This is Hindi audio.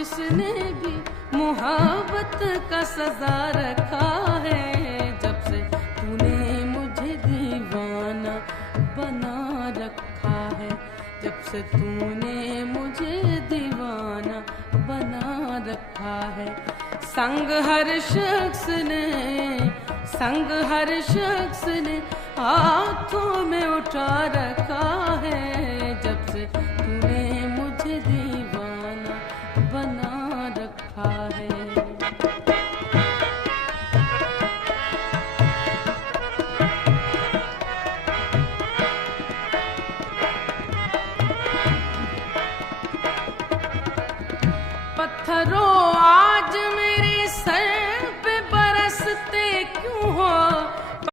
जिसने भी मोहब्बत का सजा रखा है, जब से तूने मुझे दीवाना बना रखा है, जब से तूने मुझे दीवाना बना रखा है। संग हर शख्स ने हाथों में उठा रखा है, जब से